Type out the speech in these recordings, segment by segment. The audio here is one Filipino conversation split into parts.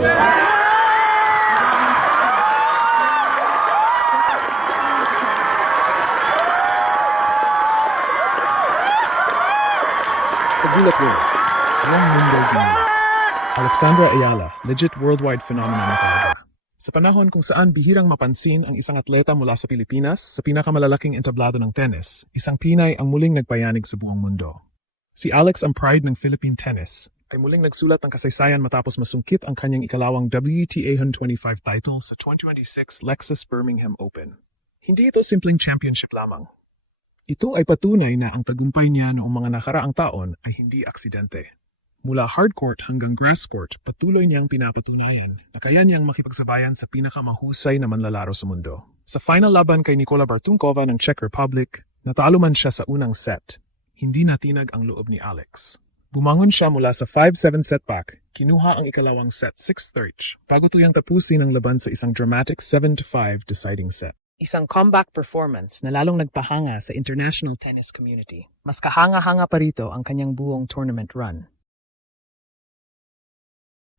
Pagulat World. Buong mundo gumulat. Alexandra Ayala, legit worldwide phenomenon na talaga. Sa panahon kung saan bihirang mapansin ang isang atleta mula sa Pilipinas sa pinakamalalaking entablado ng tennis, isang Pinay ang muling nagpayanig sa buong mundo. Si Alex ang pride ng Philippine tennis ay muling nagsulat ng kasaysayan matapos masungkit ang kanyang ikalawang WTA 125 title sa 2026 Lexus Birmingham Open. Hindi ito simpleng championship lamang. Ito ay patunay na ang tagumpay niya noong mga nakaraang taon ay hindi aksidente. Mula hardcourt hanggang grasscourt, patuloy niyang pinapatunayan na kaya niyang makipagsabayan sa pinakamahusay na manlalaro sa mundo. Sa final laban kay Nikola Bartunkova ng Czech Republic, natalo man siya sa unang set. Hindi natinag ang loob ni Alex. Bumangon siya mula sa 5-7 setback, kinuha ang ikalawang set 6-3 bago tuyang tapusin ang laban sa isang dramatic 7-5 deciding set. Isang comeback performance na lalong nagpahanga sa international tennis community. Mas kahanga-hanga pa rito ang kanyang buong tournament run.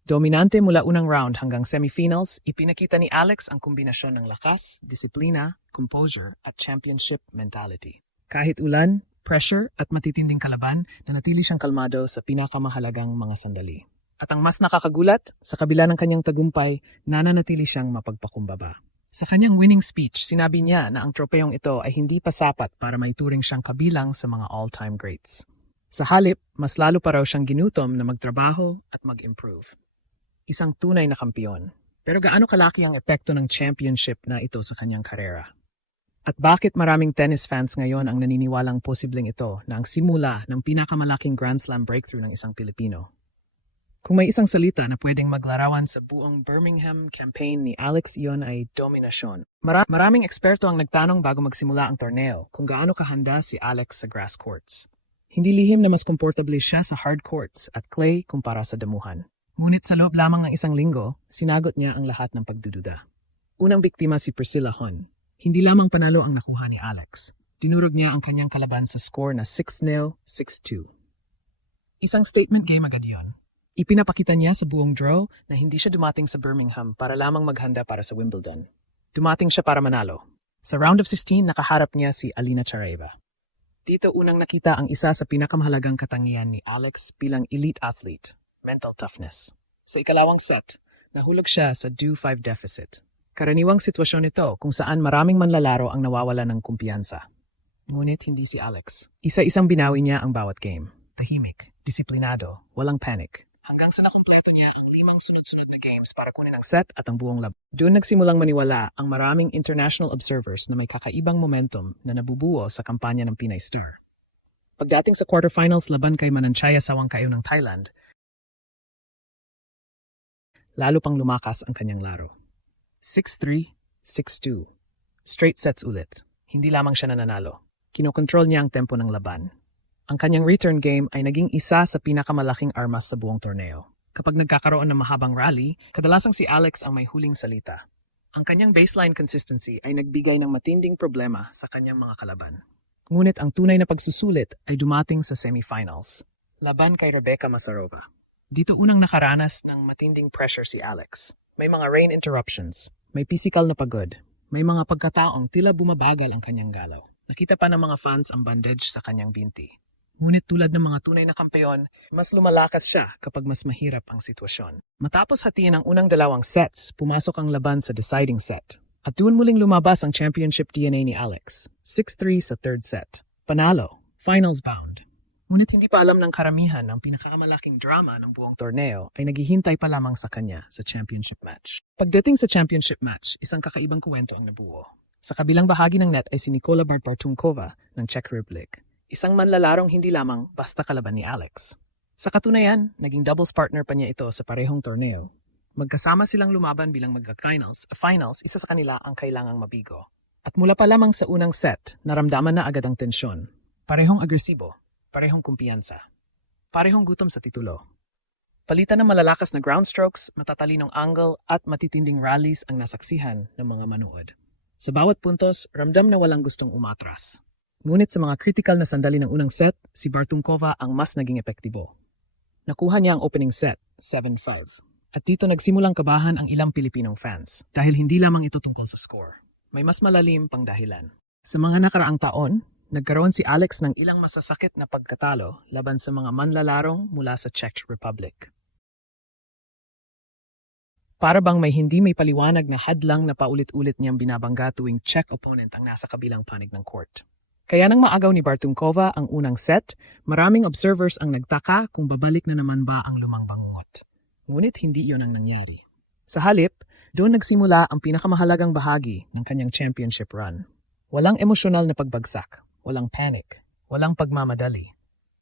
Dominante mula unang round hanggang semifinals, ipinakita ni Alex ang kombinasyon ng lakas, disiplina, composure at championship mentality. Kahit ulan, pressure at matitinding kalaban, nanatili siyang kalmado sa pinakamahalagang mga sandali. At ang mas nakakagulat, sa kabila ng kanyang tagumpay, nananatili siyang mapagpakumbaba. Sa kanyang winning speech, sinabi niya na ang tropeyong ito ay hindi pa sapat para maituring siyang kabilang sa mga all-time greats. Sa halip, mas lalo pa raw siyang ginutom na magtrabaho at mag-improve. Isang tunay na kampiyon. Pero gaano kalaki ang epekto ng championship na ito sa kanyang karera? At bakit maraming tennis fans ngayon ang naniniwalang posibleng ito na ang simula ng pinakamalaking Grand Slam breakthrough ng isang Pilipino? Kung may isang salita na pwedeng maglarawan sa buong Birmingham campaign ni Alex, iyon ay dominasyon. Maraming eksperto ang nagtanong bago magsimula ang torneo kung gaano kahanda si Alex sa grass courts. Hindi lihim na mas komportable siya sa hard courts at clay kumpara sa damuhan. Ngunit sa loob lamang ng isang linggo, sinagot niya ang lahat ng pagdududa. Unang biktima si Priscilla Hon. Hindi lamang panalo ang nakuha ni Alex. Dinurog niya ang kanyang kalaban sa score na 6-0, 6-2. Isang statement game agad yon. Ipinapakita niya sa buong draw na hindi siya dumating sa Birmingham para lamang maghanda para sa Wimbledon. Dumating siya para manalo. Sa round of 16, nakaharap niya si Alina Tsareva. Dito unang nakita ang isa sa pinakamahalagang katangian ni Alex bilang elite athlete. Mental toughness. Sa ikalawang set, nahulog siya sa 2-5 deficit. Karaniwang sitwasyon ito kung saan maraming manlalaro ang nawawala ng kumpiyansa. Ngunit hindi si Alex. Isa-isang binawi niya ang bawat game. Tahimik, disiplinado, walang panic. Hanggang sa nakumpleto niya ang 5 sunod-sunod na games para kunin ang set at ang buong laban. Doon nagsimulang maniwala ang maraming international observers na may kakaibang momentum na nabubuo sa kampanya ng Pinay Star. Pagdating sa quarterfinals laban kay Mananchaya Sawangkaew ng Thailand, lalo pang lumakas ang kanyang laro. 6-3, 6-2. Straight sets ulit. Hindi lamang siya nananalo. Kinokontrol niya ang tempo ng laban. Ang kanyang return game ay naging isa sa pinakamalaking armas sa buong torneo. Kapag nagkakaroon ng mahabang rally, kadalasang si Alex ang may huling salita. Ang kanyang baseline consistency ay nagbigay ng matinding problema sa kanyang mga kalaban. Ngunit ang tunay na pagsusulit ay dumating sa semifinals. Laban kay Rebecca Masarova. Dito unang nakaranas ng matinding pressure si Alex. May mga rain interruptions, may physical na pagod, may mga pagkataong tila bumabagal ang kanyang galaw. Nakita pa ng mga fans ang bandage sa kanyang binti. Ngunit tulad ng mga tunay na kampeon, mas lumalakas siya kapag mas mahirap ang sitwasyon. Matapos hatiin ang unang 2 sets, pumasok ang laban sa deciding set. At doon muling lumabas ang championship DNA ni Alex. 6-3 sa third set. Panalo, finals bound. Ngunit hindi pa alam ng karamihan ang pinakamalaking drama ng buong torneo ay naghihintay pa lamang sa kanya sa championship match. Pagdating sa championship match, isang kakaibang kwento ang nabuo. Sa kabilang bahagi ng net ay si Nikola Bartunkova ng Czech Republic. Isang manlalarong hindi lamang basta kalaban ni Alex. Sa katunayan, naging doubles partner pa niya ito sa parehong torneo. Magkasama silang lumaban bilang magka-finals, isa sa kanila ang kailangang mabigo. At mula pa lamang sa unang set, naramdaman na agad ang tensyon. Parehong agresibo. Parehong kumpiyansa. Parehong gutom sa titulo. Palitan ng malalakas na ground strokes, matatalinong angle at matitinding rallies ang nasaksihan ng mga manood. Sa bawat puntos, ramdam na walang gustong umatras. Ngunit sa mga critical na sandali ng unang set, si Bartunkova ang mas naging epektibo. Nakuha niya ang opening set, 7-5. At dito nagsimulang kabahan ang ilang Pilipinong fans dahil hindi lamang ito tungkol sa score. May mas malalim pang dahilan. Sa mga nakaraang taon, nagkaroon si Alex ng ilang masasakit na pagkatalo laban sa mga manlalarong mula sa Czech Republic. Para bang may paliwanag na hadlang na paulit-ulit niyang binabangga tuwing Czech opponent ang nasa kabilang panig ng court. Kaya nang maagaw ni Bartunkova ang unang set, maraming observers ang nagtaka kung babalik na naman ba ang lumang bangungot. Ngunit hindi iyon ang nangyari. Sa halip, doon nagsimula ang pinakamahalagang bahagi ng kanyang championship run. Walang emosyonal na pagbagsak, walang panic, walang pagmamadali.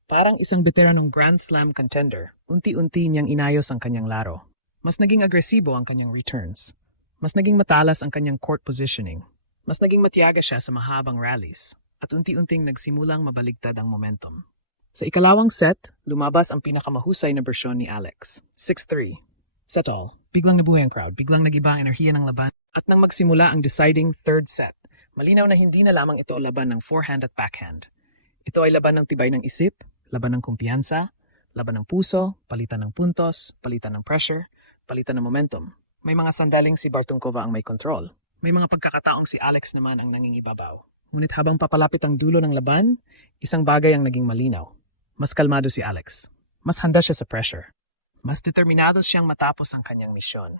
Parang isang veteranong Grand Slam contender, unti-unti niyang inayos ang kanyang laro. Mas naging agresibo ang kanyang returns. Mas naging matalas ang kanyang court positioning. Mas naging matiyaga siya sa mahabang rallies. At unti-unting nagsimulang mabaligtad ang momentum. Sa ikalawang set, lumabas ang pinakamahusay na bersyon ni Alex. 6-3. Set all. Biglang nabuhay ang crowd, biglang nag-iba ang enerhiya ng laban. At nang magsimula ang deciding third set, malinaw na hindi na lamang ito laban ng forehand at backhand. Ito ay laban ng tibay ng isip, laban ng kumpiyansa, laban ng puso, palitan ng puntos, palitan ng pressure, palitan ng momentum. May mga sandaling si Bartunkova ang may control. May mga pagkakataong si Alex naman ang nangingibabaw. Ngunit habang papalapit ang dulo ng laban, isang bagay ang naging malinaw. Mas kalmado si Alex. Mas handa siya sa pressure. Mas determinado siyang matapos ang kanyang misyon.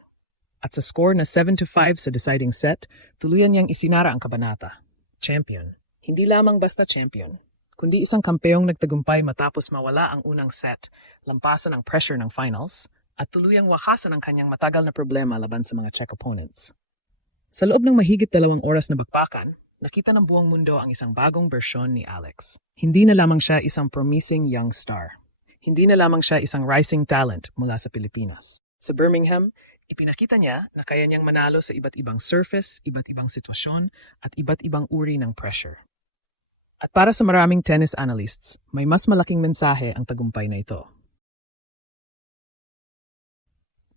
At sa score na 7-5 sa deciding set, tuluyan niyang isinara ang kabanata. Champion. Hindi lamang basta champion, kundi isang kampeyong nagtagumpay matapos mawala ang unang set, lampasan ang pressure ng finals, at tuluyang wakasan ang kanyang matagal na problema laban sa mga Czech opponents. Sa loob ng mahigit 2 oras na bakbakan, nakita ng buong mundo ang isang bagong bersyon ni Alex. Hindi na lamang siya isang promising young star. Hindi na lamang siya isang rising talent mula sa Pilipinas. Sa Birmingham, ipinakita niya na kaya niyang manalo sa iba't ibang surface, iba't ibang sitwasyon, at iba't ibang uri ng pressure. At para sa maraming tennis analysts, may mas malaking mensahe ang tagumpay na ito.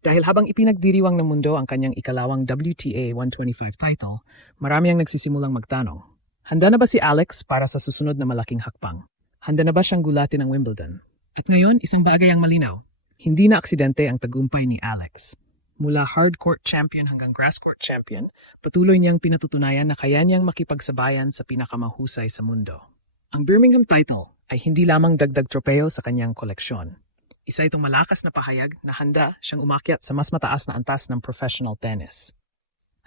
Dahil habang ipinagdiriwang ng mundo ang kanyang ikalawang WTA 125 title, marami ang nagsisimulang magtanong. Handa na ba si Alex para sa susunod na malaking hakbang? Handa na ba siyang gulatin ng Wimbledon? At ngayon, isang bagay ang malinaw. Hindi na aksidente ang tagumpay ni Alex. Mula hard court champion hanggang grass court champion, patuloy niyang pinatutunayan na kaya niyang makipagsabayan sa pinakamahusay sa mundo. Ang Birmingham title ay hindi lamang dagdag tropeo sa kanyang koleksyon. Isa itong malakas na pahayag na handa siyang umakyat sa mas mataas na antas ng professional tennis.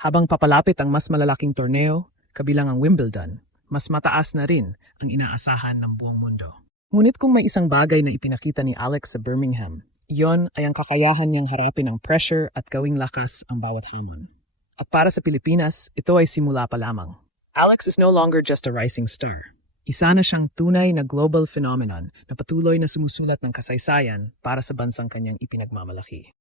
Habang papalapit ang mas malalaking torneo, kabilang ang Wimbledon, mas mataas na rin ang inaasahan ng buong mundo. Ngunit kung may isang bagay na ipinakita ni Alex sa Birmingham, iyon ay ang kakayahan niyang harapin ang pressure at gawing lakas ang bawat hamon. At para sa Pilipinas, ito ay simula pa lamang. Alex is no longer just a rising star. Isa na siyang tunay na global phenomenon na patuloy na sumusulat ng kasaysayan para sa bansang kanyang ipinagmamalaki.